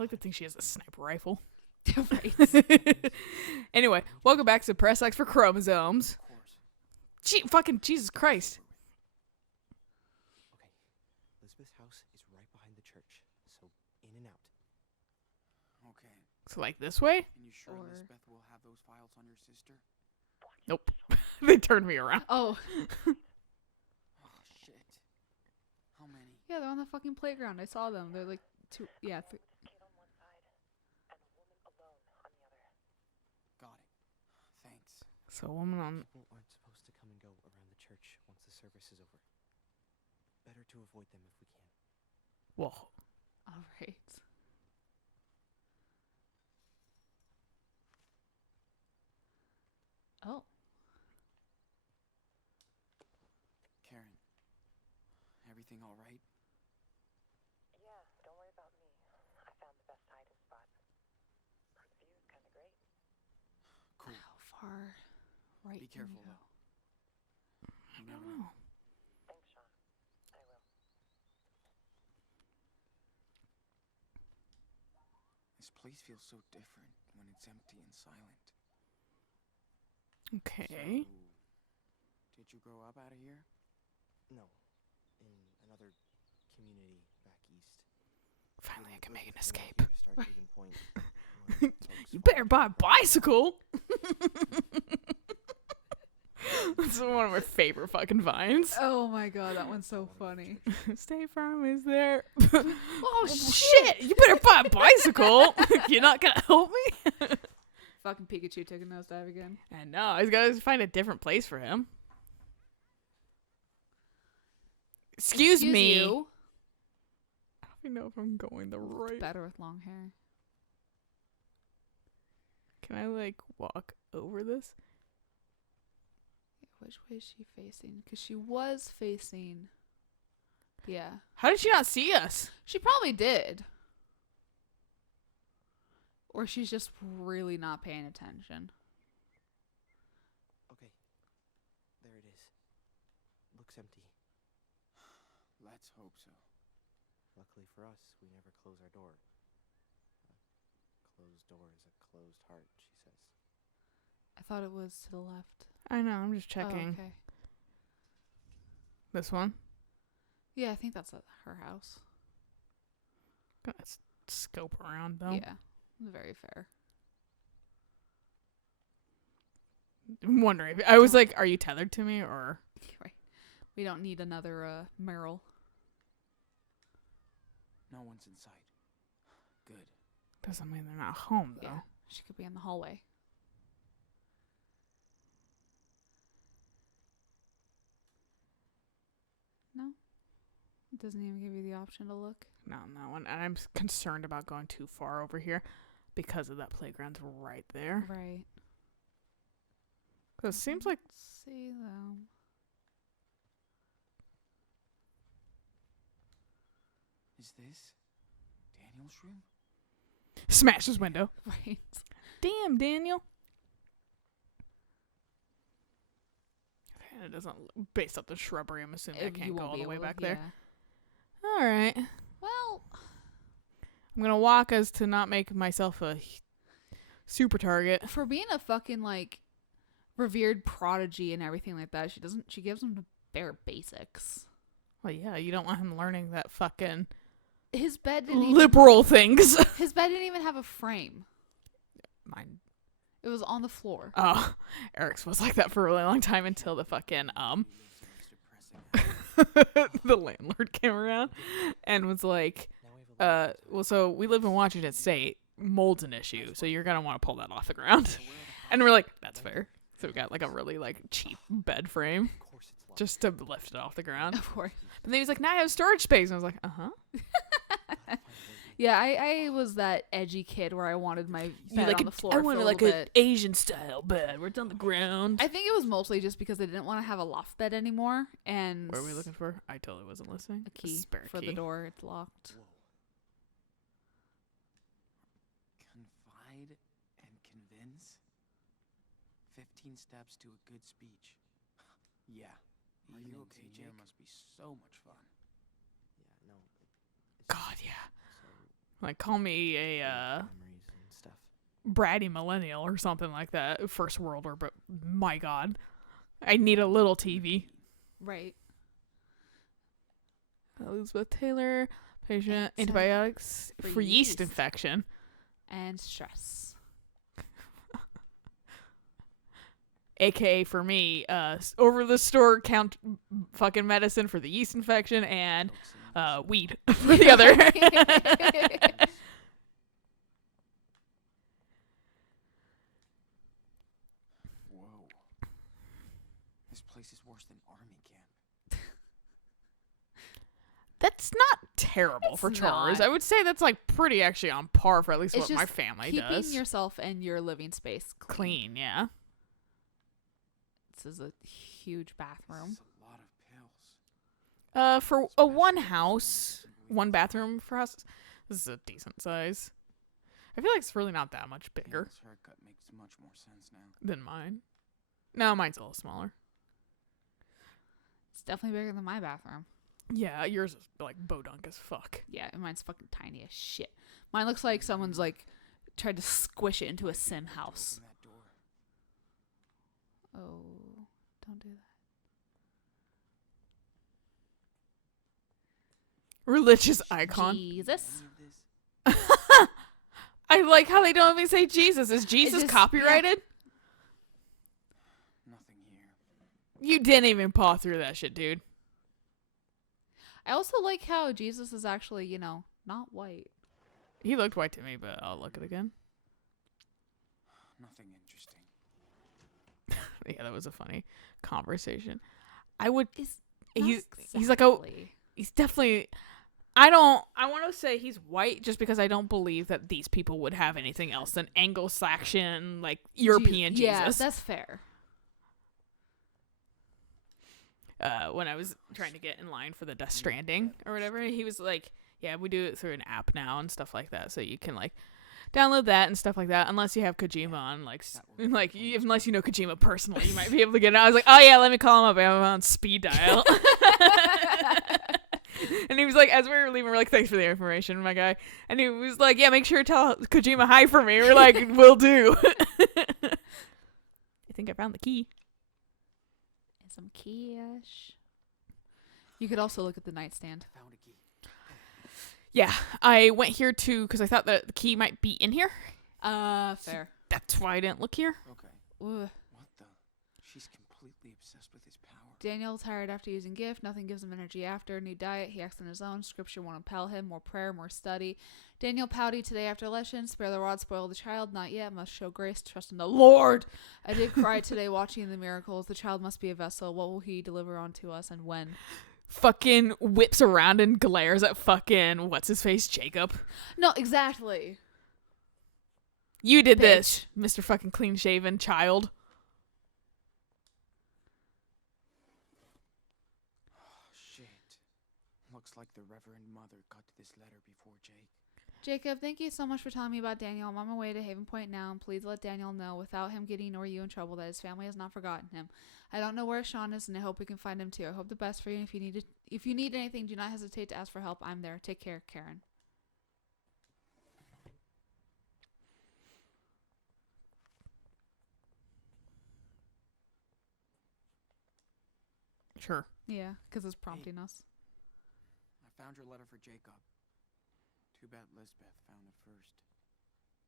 like to think she has a sniper rifle. Right. Anyway, welcome back to Press X for Chromosomes. Of course. Fucking Jesus Christ. Okay. Elizabeth's house is right behind the church, so in and out. Okay. So like this way? And you sure Or- Elizabeth will have those files on your sister? Nope. They turned me around. Oh, Oh, shit. How many? yeah, they're on the fucking playground. I saw them. They're like two. Yeah. Got it. Thanks. So a woman on... People aren't supposed to come and go around the church once the service is over. Better to avoid them if we can. Whoa. All right. Oh. Karen, everything all right? Yeah, don't worry about me. I found the best hiding spot. The view's kind of great. Cool. How far right? Be can we careful, go? though. You I never don't know. Thanks, Sean. I will. This place feels so different when it's empty and silent. Okay. So, did you grow up out of here? No. In another community back east. Finally, I can make an Before escape. we start Haven Point, where folks You better buy a follow the bicycle. That's one of my favorite fucking vines. Oh my god, that one's so funny. State Farm is there. Oh Shit! You better buy a bicycle. You're not gonna help me. Fucking Pikachu took a nosedive again. And no, he's gotta find a different place for him. Excuse me. You. I don't even know if I'm going the right. Better with long hair. Can I like walk over this? Which way is she facing? Because she was facing. Yeah. How did she not see us? She probably did. Or she's just really not paying attention. Okay. There it is. Looks empty. Let's hope so. Luckily for us, we never close our door. A closed door is a closed heart, she says. I thought it was to the left. I know, I'm just Oh, checking. okay. This one? Yeah, I think that's at her house. Gonna scope around though. Yeah. Very fair. I'm wondering. I was like, are you tethered to me or? Right. We don't need another Meryl. No one's in sight. Good. Doesn't mean they're not home though. Yeah. She could be in the hallway. No? It doesn't even give you the option to look. No, no one. And I'm concerned about going too far over here because of that playground's right there. Right. Cause it seems like See them. Is this Daniel's room? smash his window. Right. Damn, Daniel. And it doesn't. Based off the shrubbery, I'm assuming I You can't go won't all be the way able to- back there. yeah. All right. Well, I'm gonna walk as to not make myself a super target. for being a fucking like revered prodigy and everything like that, she gives him the bare basics. Well, yeah, you don't want him learning that fucking His bed didn't even, liberal things. his bed didn't even have a frame. Mine. It was on the floor. Oh, Eric's was like that for a really long time until the fucking the landlord came around and was like, Now I have a well, so we live in Washington State. Mold's an issue, so you're gonna want to pull that off the ground. And we're like, that's fair. So we got like a really like cheap bed frame Of course it's locked. just to lift it off the ground. Of course. But then he was like, now I have storage space, and I was like, Yeah, I was that edgy kid where I wanted my bed like on the floor. I for wanted a like little an bit. Asian style bed where it's on the ground. I think it was mostly just because they didn't want to have a loft bed anymore, and What are we looking for? I totally wasn't listening. a key spare for key. the door. It's locked. Whoa. Confide and convince. 15 steps to a good speech. Yeah. Are you okay, Jim? Must be so much fun. Yeah, no. It's God, just- yeah. So Like, call me a Memories and stuff. bratty millennial or something like that. First worlder, but my god. I need a little TV. Right. Elizabeth Taylor, patient, It's, antibiotics for for yeast yeast. infection. And stress. AKA for me, over the store count fucking medicine for the yeast infection and weed for the other. Whoa. This place is worse than army camp. That's not terrible It's for chores. not. I would say that's like pretty actually on par for at least It's what my just family Keeping does. yourself and your living space Clean, yeah. This is a huge bathroom. This is a lot of pills. For a one house, one bathroom for us, this is a decent size. I feel like it's really not that much bigger This haircut makes much more sense now. than mine. No, mine's a little smaller. It's definitely bigger than my bathroom. Yeah, yours is like bodunk as fuck. Yeah, and mine's fucking tiny as shit. Mine looks like someone's like tried to squish it into a sim house. Open that door. Oh, don't do that. Religious icon. Jesus. Any of this? I like how they don't even say Jesus. Is Jesus just- copyrighted? Nothing here. You didn't even paw through that shit, dude. I also like how Jesus is actually, not white. He looked white to me, but I'll look at it again. Nothing interesting. Yeah, that was a funny conversation. I would. Is He's not like a. exactly. He's definitely. I want to say he's white just because I don't believe that these people would have anything else than Anglo-Saxon, like European Yeah, Jesus. that's fair. When I was trying to get in line for the Death Stranding or whatever, he was like, yeah, we do it through an app now and stuff like that. So you can like download that and stuff like that. Unless you have Kojima on, unless you know Kojima personally, you might be able to get it. I was like, oh yeah, let me call him up. I have him on speed dial. And he was like, as we were leaving, we're like, thanks for the information, my guy. And he was like, yeah, make sure to tell Kojima hi for me. We're like, will do. I think I found the key. And some key-ish. You could also look at the nightstand. Found a key. Yeah, I went here too because I thought that the key might be in here. Fair. That's why I didn't look here. Okay. Ugh. What the? She's completely obsessed with his power. Daniel tired after using gift. Nothing gives him energy after. New diet. He acts on his own. Scripture won't impel him. More prayer, more study. Daniel pouty today after election. Spare the rod, spoil the child. Not yet. Must show grace. Trust in the Lord. I did cry today watching the miracles. The child must be a vessel. What will he deliver unto us and when? Fucking whips around and glares at fucking what's his face, Jacob. No, exactly. You did Bitch. this, Mr. Fucking clean shaven child. Oh, shit. Looks like the Reverend Mother got to this letter before Jake. Jacob, thank you so much for telling me about Daniel. I'm on my way to Haven Point now, and please let Daniel know, without him getting or you in trouble, that his family has not forgotten him. I don't know where Sean is, and I hope we can find him too. I hope the best for you. And if you need anything, do not hesitate to ask for help. I'm there. Take care, Karen. Sure. Yeah, because it's prompting us. I found your letter for Jacob. Too bad Lisbeth found it first.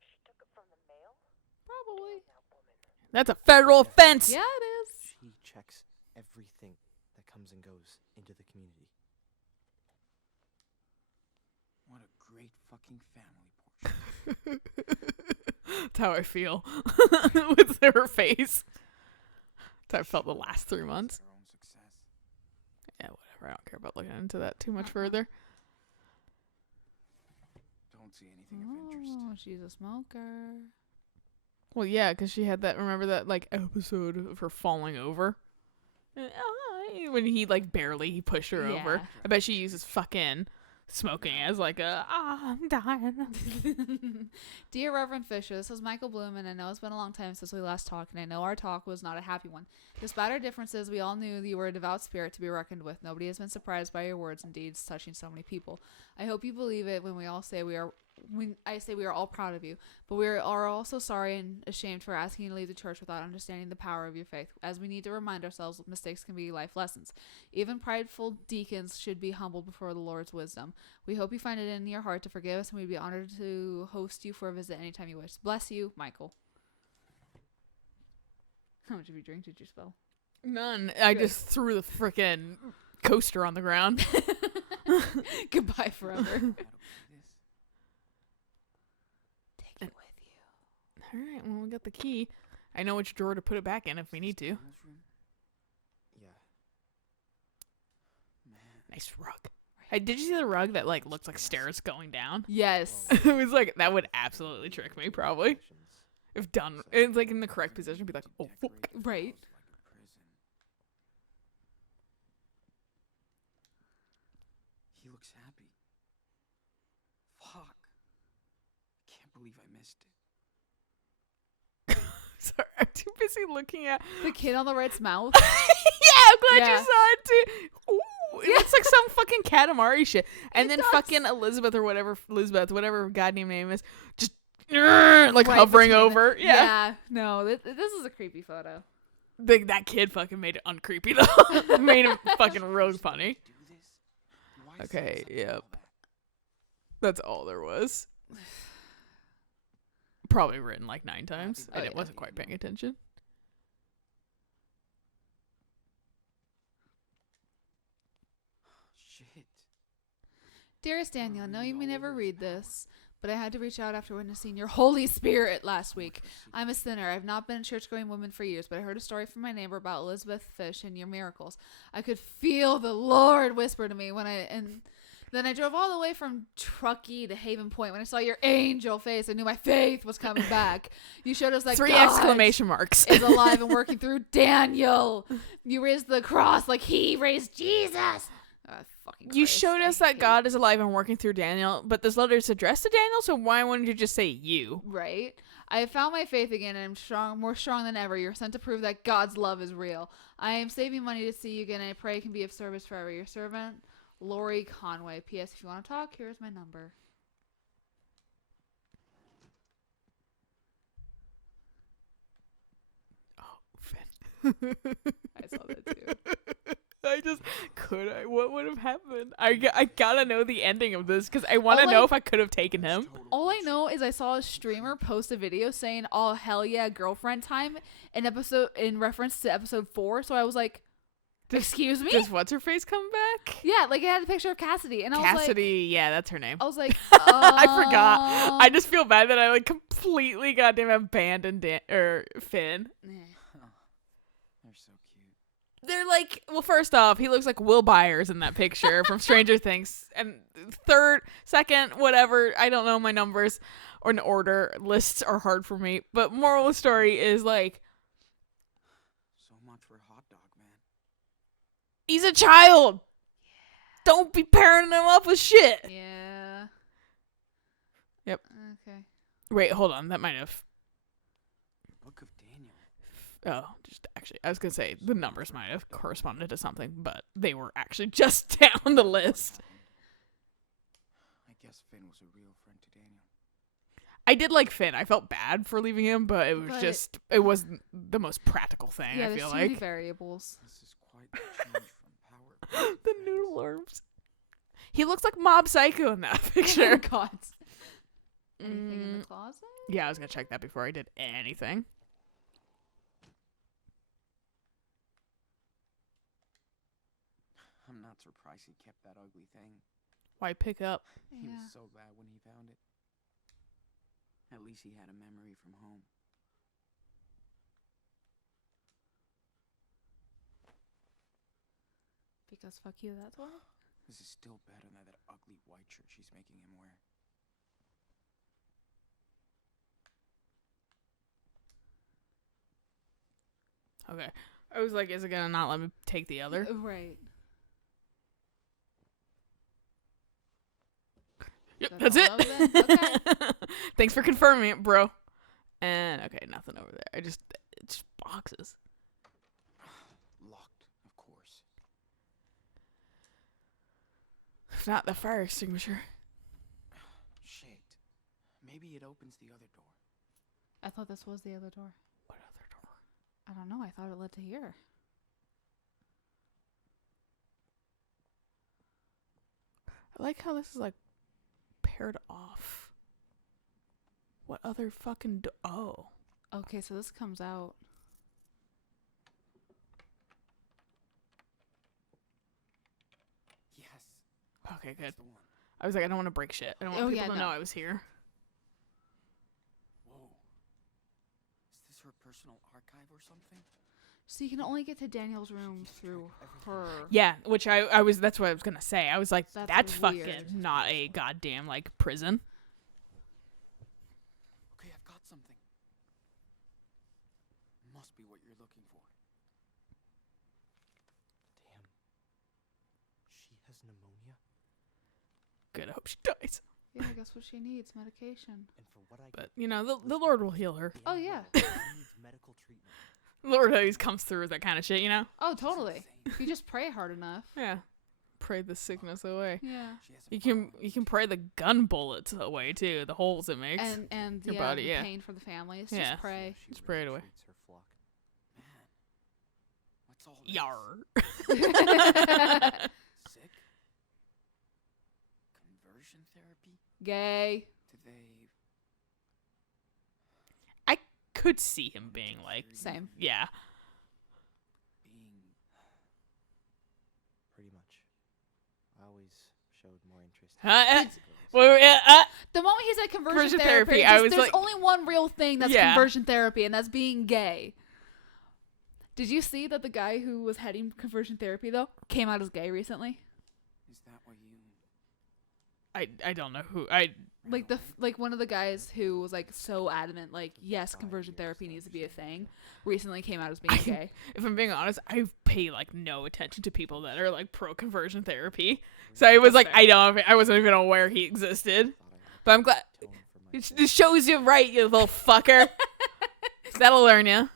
She took it from the mail? Probably. That woman. That's a federal offense. Yeah, it is. She checks everything that comes and goes into the community. What a great fucking family portrait. That's how I feel with her face. That's how I felt the last 3 months. Her own success. Yeah, whatever. I don't care about looking into that too much further. Don't see anything of interest. Oh, she's a smoker. Well, yeah, because she had that. Remember that like episode of her falling over when he like barely pushed her over. Yeah. I bet she uses fucking smoking as like I'm dying. Dear Reverend Fisher, this is Michael Bloom, and I know it's been a long time since we last talked, and I know our talk was not a happy one. Despite our differences, we all knew that you were a devout spirit to be reckoned with. Nobody has been surprised by your words and deeds touching so many people. I hope you believe it when we all say we are I say we are all proud of you, but we are also sorry and ashamed for asking you to leave the church without understanding the power of your faith, as we need to remind ourselves that mistakes can be life lessons. Even prideful deacons should be humbled before the Lord's wisdom. We hope you find it in your heart to forgive us, and we'd be honored to host you for a visit anytime you wish. Bless you, Michael. How much of your drink did you spill? None. I Good. just threw the frickin' coaster on the ground. Goodbye forever. That'll be this. Take it with you. All right, well, we got the key. I know which drawer to put it back in if we need to. Daniel's room? Yeah. Man. Nice rug. Hey, did you see the rug that like looks like stairs going down? Yes. It was like that would absolutely trick me probably if done. It's like in the correct position, be like, oh fuck. Right. Like a prison. He looks happy. Fuck. I can't believe I missed it. Sorry, I'm too busy looking at. The kid on the right's mouth. Yeah, I'm glad Yeah. you saw it too. Ooh, it looks like some fucking Katamari shit. And It then does. fucking Elizabeth, whatever goddamn name is, just like Right hovering between over. Yeah. No, this is a creepy photo. That kid fucking made it uncreepy though. Made him fucking real funny. Do this? Why is Okay, he accepting yep. all that? That's all there was. Probably written like 9 times. Oh, And yeah. it wasn't quite paying attention. Shit. Dearest Daniel, I know you may never read this, but I had to reach out after witnessing your Holy Spirit last week. I'm a sinner. I've not been a church-going woman for years, but I heard a story from my neighbor about Elizabeth Fish and your miracles. I could feel the Lord whisper to me then I drove all the way from Truckee to Haven Point. When I saw your angel face, I knew my faith was coming back. You showed us that 3 God exclamation marks. is alive and working through Daniel. You raised the cross like he raised Jesus. Fucking You Christ, showed I us that hate- God is alive and working through Daniel, but this letter is addressed to Daniel, so why wouldn't you just say you? Right. I have found my faith again, and I'm strong, more strong than ever. You're sent to prove that God's love is real. I am saving money to see you again, and I pray I can be of service forever. Your servant, Lori Conway. P.S. If you want to talk, here's my number. Oh, Finn. I saw that too. What would have happened? I gotta know the ending of this because I want to All know I- if I could have taken him. All I know is I saw a streamer post a video saying, "Oh hell yeah, girlfriend time," in reference to episode 4. So I was like, "Excuse me." Does what's her face come back? Yeah, like it had a picture of Cassidy, and I was like, Cassidy, yeah, that's her name. I was like, I forgot. I just feel bad that I like completely goddamn abandoned Finn. Nah. They're so cute. They're like, well, first off, he looks like Will Byers in that picture from Stranger Things. And second, whatever, I don't know my numbers or in order. Lists are hard for me. But moral of the story is like, So much for hot dog, man. he's a child. Don't be pairing him up with shit. Yeah. Yep. Okay. Wait, hold on. That might have. Book of Daniel. Oh, just actually, I was gonna say the numbers might have corresponded to something, but they were actually just down the list. I guess Finn was a real friend to Daniel. I did like Finn. I felt bad for leaving him, but it was But- it wasn't the most practical thing. Yeah, I there's feel too many like This variables. is quite the change from power. the noodle arms. He looks like Mob Psycho in that Oh picture. God. Anything in the Mm, closet? yeah, I was gonna check that before I did anything. I'm not surprised he kept that ugly thing. Why pick up? He Yeah. was so glad when he found it. At least he had a memory from home. Because fuck you, that's why. This is still better than that ugly white shirt she's making him wear. Okay. I was like, is it gonna not let me take the other? Right. Yep, That's that's all it. that was it? Okay. Thanks for confirming it, bro. And okay, nothing over there. It's just boxes. Locked, of course. If not the fire extinguisher. Shit. Maybe it opens the other door. I thought this was the other door. What other door? I don't know. I thought it led to here. I like how this is like paired off. What other fucking oh. Okay, so this comes out. Yes. Okay, good. That's the one. I was like, I don't want to break shit. I don't want Oh, people yeah, to know no. I was here. Whoa. Is this her personal archive or something? So you can only get to Daniel's room through her. Yeah, which I was, that's what I was gonna say. I was like, That's that's fucking weird. not a goddamn, like, prison. Okay, I've got something. Must be what you're looking for. Damn. She has pneumonia? Good, I hope she dies. Yeah, I guess what she needs, medication. And for what I But, you know, the Lord will heal her. Oh, yeah. She needs medical treatment. The Lord always comes through with that kind of shit, you know? Oh, totally. Insane. If you just pray hard enough. Yeah. Pray the sickness away. Yeah. She has a You can problem. pray the gun bullets away too, the holes it makes. And Your yeah, body, the yeah. pain for the families. Yeah. Just pray. She Just pray it away. treats her flock. Man. What's all this? Yar. Sick? Conversion therapy? Gay. Do they Could see him being like, Same. yeah. being Pretty much. I always showed more interest Huh? physicals. Well, The moment he said conversion Conversion therapy, therapy, I just- was there's like- only one real thing that's Yeah. conversion therapy, and that's being gay. Did you see that the guy who was heading conversion therapy though came out as gay recently? is that what you I don't know who Like like one of the guys who was like so adamant, like yes, conversion therapy needs to be a thing. Recently came out as being gay. if I'm being honest, I pay like no attention to people that are like pro conversion therapy. So I was like, I wasn't even aware he existed. But I'm glad it shows you right, you little fucker. That'll learn you.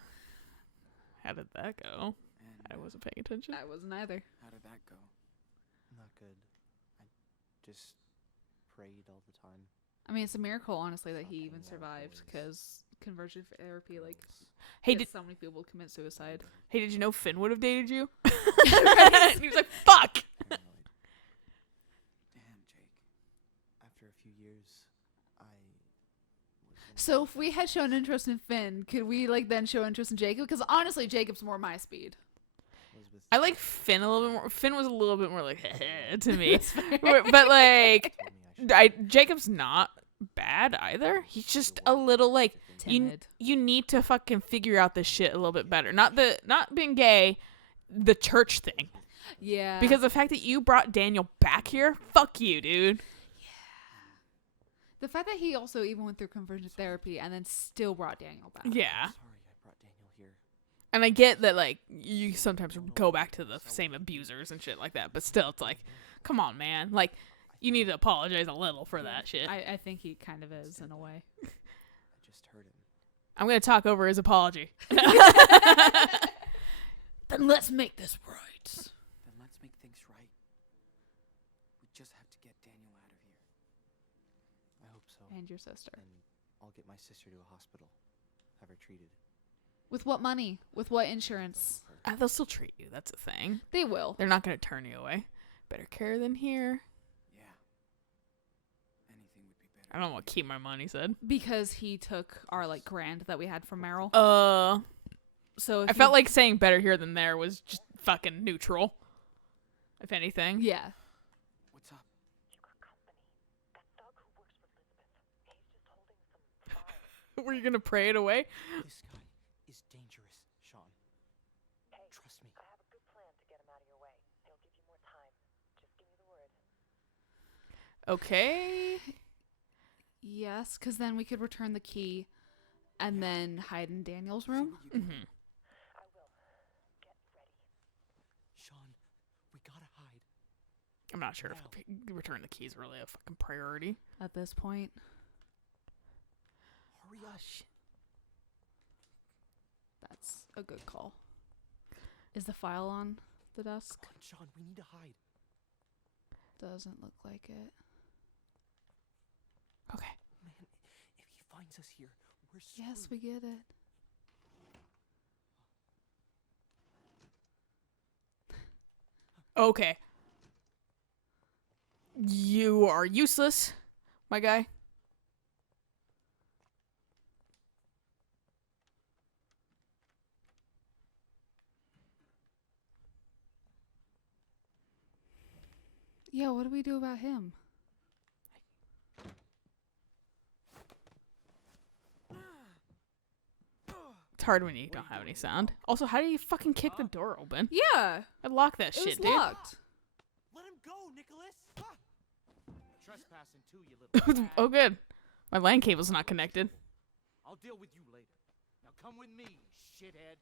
How did that go? and I wasn't paying attention. I wasn't either. how did that go? Not good. I just prayed all the time. I mean, it's a miracle, honestly, that he Fucking even yeah, survived, boys. because conversion therapy, like, Hey, gets did so many people commit suicide. hey, did you know Finn would have dated you? He was like, fuck. Paranoid. Damn, Jake. After a few years, I was So if we had shown interest in Finn, could we like then show interest in Jacob? Because honestly, Jacob's more my speed. was with I like Finn a little bit more. Finn was a little bit more like to me, That's fair. but like told me I should Jacob's not bad either. He's just a little like Timid. you need to fucking figure out this shit a little bit better. Not being gay, the church thing. Yeah. Because the fact that you brought Daniel back here, fuck you, dude. the fact that he also even went through conversion therapy and then still brought Daniel back. Yeah. Sorry I brought Daniel here. And I get that like you sometimes go back to the same abusers and shit like that, but still it's like, come on, man. Like you need to apologize a little for that shit. I think he kind of is in a way. I just heard him. I'm gonna talk over his apology. Then let's make this right. Then let's make things right. We just have to get Daniel out of here. I hope so. And your sister. And I'll get my sister to a hospital. Have her treated. With what money? With what insurance? Don't know her. They'll still treat you. That's a thing. They will. They're not gonna turn you away. Better care than here. Yeah. Anything would be better. I don't want to keep my money, said. Because he took our like grand that we had from Merrill. So if I felt like saying better here than there was just fucking neutral. If anything. yeah. What's up? You got company. That thug who works for Elizabeth. He's just holding some files. Were you gonna pray it away? This guy is dangerous, Sean. Hey, Trust me. I have a good plan to get him out of your way. He'll give you more time. Just give me the word. Okay. Yes, because then we could return the key and then hide in Daniel's See room. what you can Mm-hmm. I will. Get ready. Sean, we gotta hide. I'm not sure if return the key is really a fucking priority. At this point. Hurry up. That's a good call. Is the file on the desk? Come on, Sean, we need to hide. Doesn't look like it. Okay. Man, finds us here, we're screwed. Yes, we get it. Okay. You are useless, my guy. Yeah, what do we do about him? It's hard when you don't have any sound. Also, how do you fucking kick the door open? Yeah, I'd lock that it shit, was dude. locked. Let him go, Nicholas! Trespassing too, you little Oh, good. My LAN cable's not connected. I'll deal with you later. Now come with me, shithead.